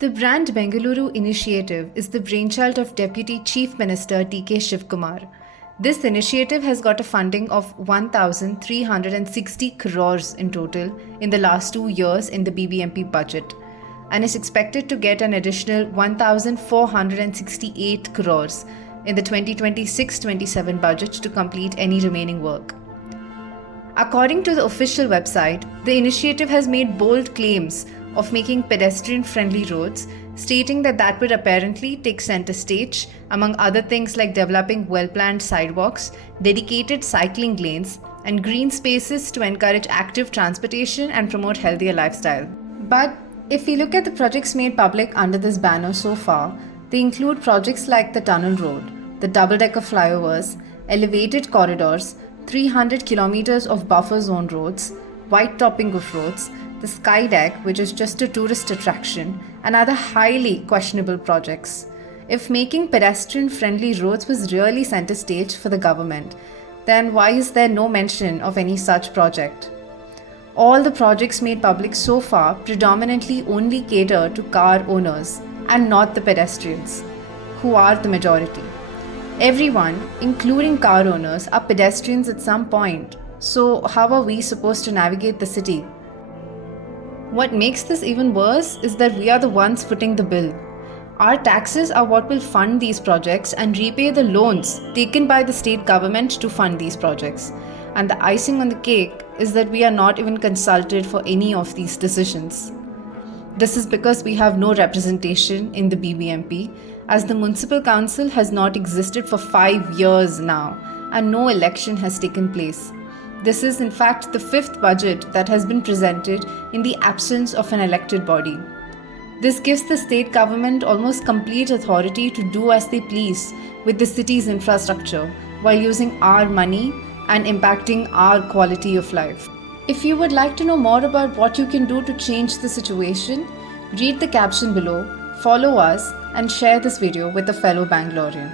The Brand Bengaluru initiative is the brainchild of Deputy Chief Minister T.K. Shivkumar. This initiative has got a funding of 1,360 crores in total in the last 2 years in the BBMP budget and is expected to get an additional 1,468 crores in the 2026-27 budget to complete any remaining work. According to the official website, the initiative has made bold claims of making pedestrian-friendly roads, stating that would apparently take center stage, among other things like developing well-planned sidewalks, dedicated cycling lanes, and green spaces to encourage active transportation and promote healthier lifestyle. But if we look at the projects made public under this banner so far, they include projects like the Tunnel Road, the double-decker flyovers, elevated corridors, 300 kilometers of buffer zone roads, white topping of roads, the Sky Deck, which is just a tourist attraction, and other highly questionable projects. If making pedestrian-friendly roads was really center stage for the government, then why is there no mention of any such project? All the projects made public so far predominantly only cater to car owners and not the pedestrians, who are the majority. Everyone, including car owners, are pedestrians at some point. So how are we supposed to navigate the city? What makes this even worse is that we are the ones footing the bill. Our taxes are what will fund these projects and repay the loans taken by the state government to fund these projects. And the icing on the cake is that we are not even consulted for any of these decisions. This is because we have no representation in the BBMP, as the Municipal Council has not existed for 5 years now and no election has taken place. This is in fact the 5th budget that has been presented in the absence of an elected body. This gives the state government almost complete authority to do as they please with the city's infrastructure while using our money and impacting our quality of life. If you would like to know more about what you can do to change the situation, read the caption below, follow us, and share this video with a fellow Bangalorean.